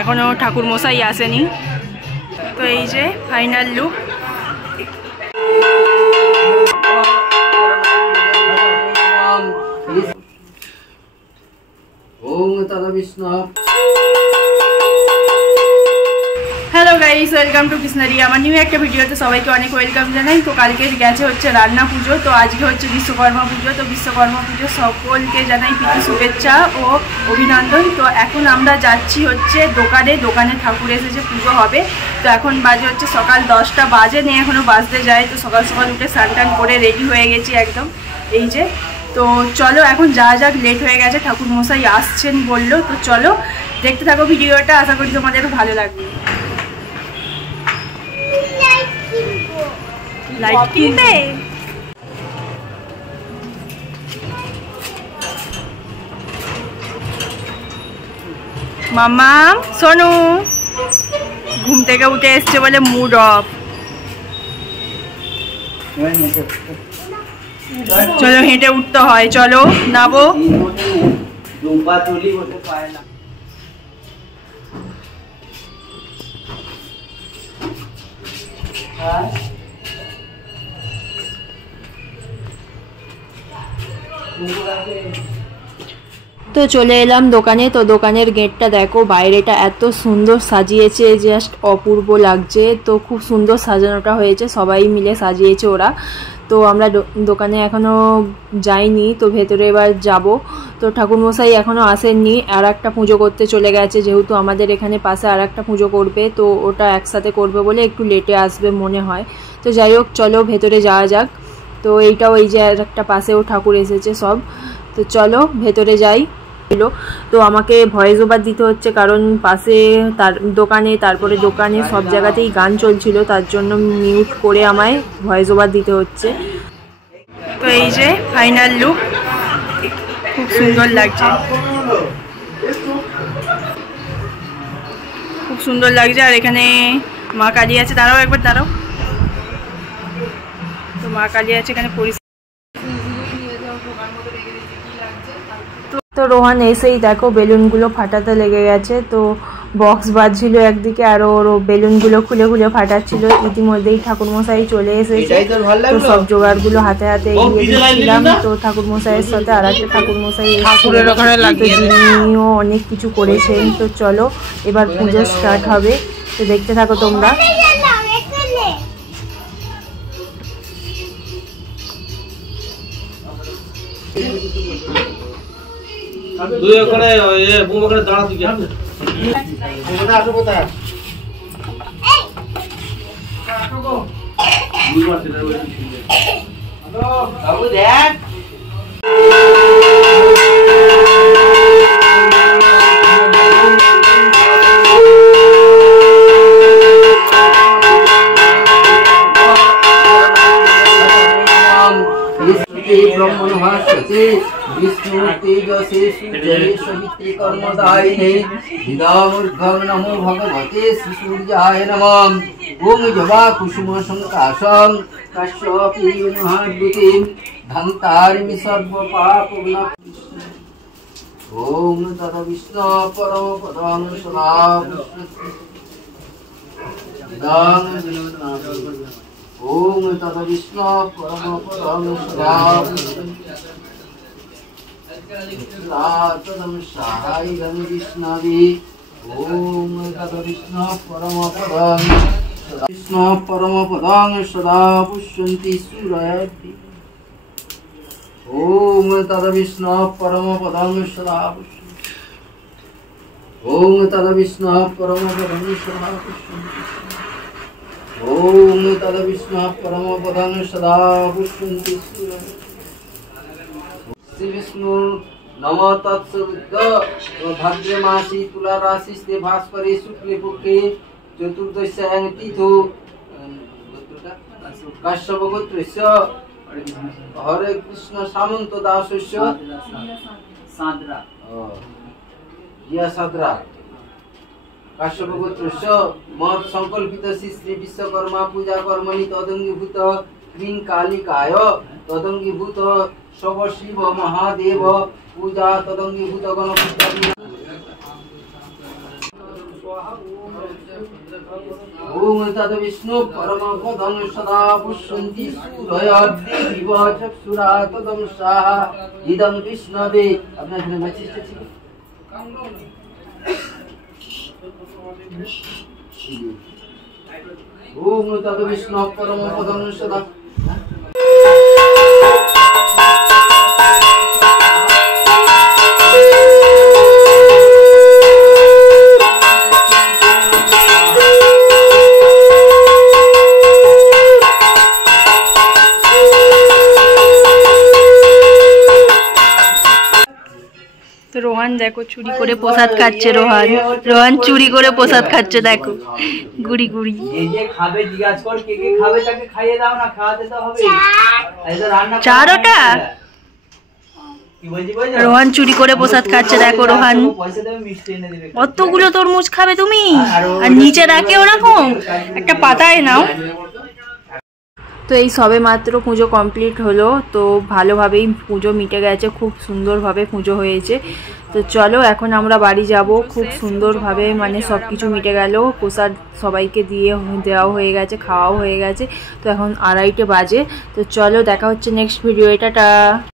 এখনো ঠাকুর মশাই আসেনি। তো এই যে final look. Hello guys, welcome to কৃষ্ণারি। আমার নিউ একটা ভিডিওতে সবাইকে অনেক ওয়েলকাম জানাই। তো কালকে গেছে হচ্ছে রান্না পুজো, তো আজকে হচ্ছে বিশ্বকর্মা পুজো। তো বিশ্বকর্মা পুজো সকলকে জানাই প্রীতি শুভেচ্ছা ও অভিনন্দন। তো এখন আমরা যাচ্ছি হচ্ছে দোকানে ঠাকুর এসেছে, পুজো হবে। তো এখন বাজে হচ্ছে সকাল 10টা বাজে নেই, এখনও বাজতে যায়। তো সকাল সকাল উঠে স্নান টান করে রেডি হয়ে গেছি একদম, এই যে। তো চলো এখন যাক, লেট হয়ে গেছে, ঠাকুর মশাই আসছেন বললো। তো চলো দেখতে থাকো ভিডিওটা, আশা করি তোমাদের ভালো লাগবে। লাইট কিনবে? মামা সোনু ঘুম থেকে উঠে এসছে বলে মুড অফ। চলো হেঁটে উঠতে হয়, চলো নাবো। তো চলে এলাম দোকানে। তো দোকানের গেটটা দেখো, বাইরেটা এত সুন্দর সাজিয়েছে, জাস্ট অপূর্ব লাগছে। তো খুব সুন্দর সাজানোটা হয়েছে, সবাই মিলে সাজিয়েছে ওরা। তো আমরা দোকানে এখনও যাইনি, তো ভেতরে এবার যাব। তো ঠাকুরমশাই এখনও আসেননি, আর একটা পুজো করতে চলে গেছে, যেহেতু আমাদের এখানে পাশে আর একটা পুজো করবে, তো ওটা একসাথে করবে বলে একটু লেটে আসবে মনে হয়। তো যাই হোক, চলো ভেতরে যাওয়া যাক। তো এইটাও এই যে আর একটা পাশেও ঠাকুর এসেছে সব। তো চলো ভেতরে যাই। তো আমাকে ভয়েস ওভার দিতে হচ্ছে, কারণ পাশে তার তারপরে দোকানে সব জায়গাতেই গান চলছিল, তার জন্য মিউট করে আমায় ভয়েস ওভার দিতে হচ্ছে। তো এই যে ফাইনাল লুক, খুব সুন্দর লাগছে, খুব সুন্দর লাগছে। আর এখানে মা কালী আছে, দাঁড়াও একবার দাঁড়াও। তো মা কালী আছে এখানে। তো রোহান এসেই দেখো বেলুনগুলো ফাটাতে লেগে গেছে। তো বক্স বাজছিল একদিকে, আর ওর বেলুনগুলো খুলে খুলে ফাটাচ্ছিল। ইতিমধ্যেই ঠাকুরমশাই চলে এসেছে, তো সব জোগাড়গুলো হাতে হাতে এগিয়ে দিচ্ছিলাম। তো ঠাকুরমশাইয়ের সাথে আর একটা ঠাকুরমশাই যিনিও অনেক কিছু করেছেন। তো চলো এবার পুজো স্টার্ট হবে, তো দেখতে থাকো তোমরা। দুই ওখানে বুম ওখানে দাঁড়া তুই কেন কোথা আসো কোথা দুইবার সেটা বলে হ্যালো বাবু দেখ ব্রহ্মণ ভাস্বতে विष्णु तेजसे सूर्ये सवित्रे कर्मदायिने हिदामूर्धं नमो भगवते सूर्याय नमः। ओम जवा कुसुम संकाशं कश्यपि महाद्युतिं धन्तारिमि सर्व पापविनाशं। ओम तद विष्णु परम पदं सदा ओम तद विष्णु परम पदं सदा तदं सहायं विष्णवे। ओम तद विष्णु परमपदं विष्णु परमपदं सदा पुष्यन्ति सूरयति। ओम तद विष्णु परमपदं सदा पुष्यन्ति। ओम तद विष्णु परमपदं सदा पुष्यन्ति। ओम तद विष्णु परमपदं सदा पुष्यन्ति सूरयति। विष्णु नमो तत्सविद्ध भाद्र मासी तुला राशि स्थे भास्करे शुक्ले पक्षे चतुर्दश्यां तिथो काश्यप गोत्रस्य हरे कृष्ण सामंत दासस्य साद्रा काश्यप गोत्रस्य मत संकल्पित श्री विश्वकर्मा पूजा कर्मणि तदंगीभूत क्रीं कालिकाय तदंगीभूत शिव महादेव पूजा तदंगीभूत गणपति ओम तद विष्णु परम पदं सदा पुष्यन्ति सूरयाग्निव चक्षुरा तदं स्वाहा इदं विष्णवे। अपना जन वशिष्ठ जी ओम तद विष्णु परम पदं सदा। তো রোহান দেখো চুরি করে প্রসাদ খাচ্ছে। রোহান চুরি করে প্রসাদ খাচ্ছে, দেখো গুড়ি গুড়ি। এই যে খাবে জিজ্ঞাসা কর কে কে খাবে তাকে খাইয়ে দাও না, খাওয়াতে তো হবে। এইটা রান্না চার ওটা কি বলছি বল। রোহান চুরি করে প্রসাদ খাচ্ছে, দেখো রোহান। পয়সা দেবে মিষ্টি এনে দেবে। কতগুলো তরমুজ খাবে তুমি? আর নিচে রাখে ওরকম একটা পাতায় নাও। তো এই সবে মাত্র পুজো কমপ্লিট হলো, তো ভালোভাবেই পুজো মিটে গেছে, খুব সুন্দরভাবে পুজো হয়েছে। তো চলো এখন আমরা বাড়ি যাব। খুব সুন্দরভাবে মানে সব কিছু মিটে গেল, প্রসাদ সবাইকে দেওয়া হয়ে গেছে, খাওয়াও হয়ে গেছে। তো এখন 2:30 বাজে। তো চলো দেখা হচ্ছে নেক্সট ভিডিও। টাটা।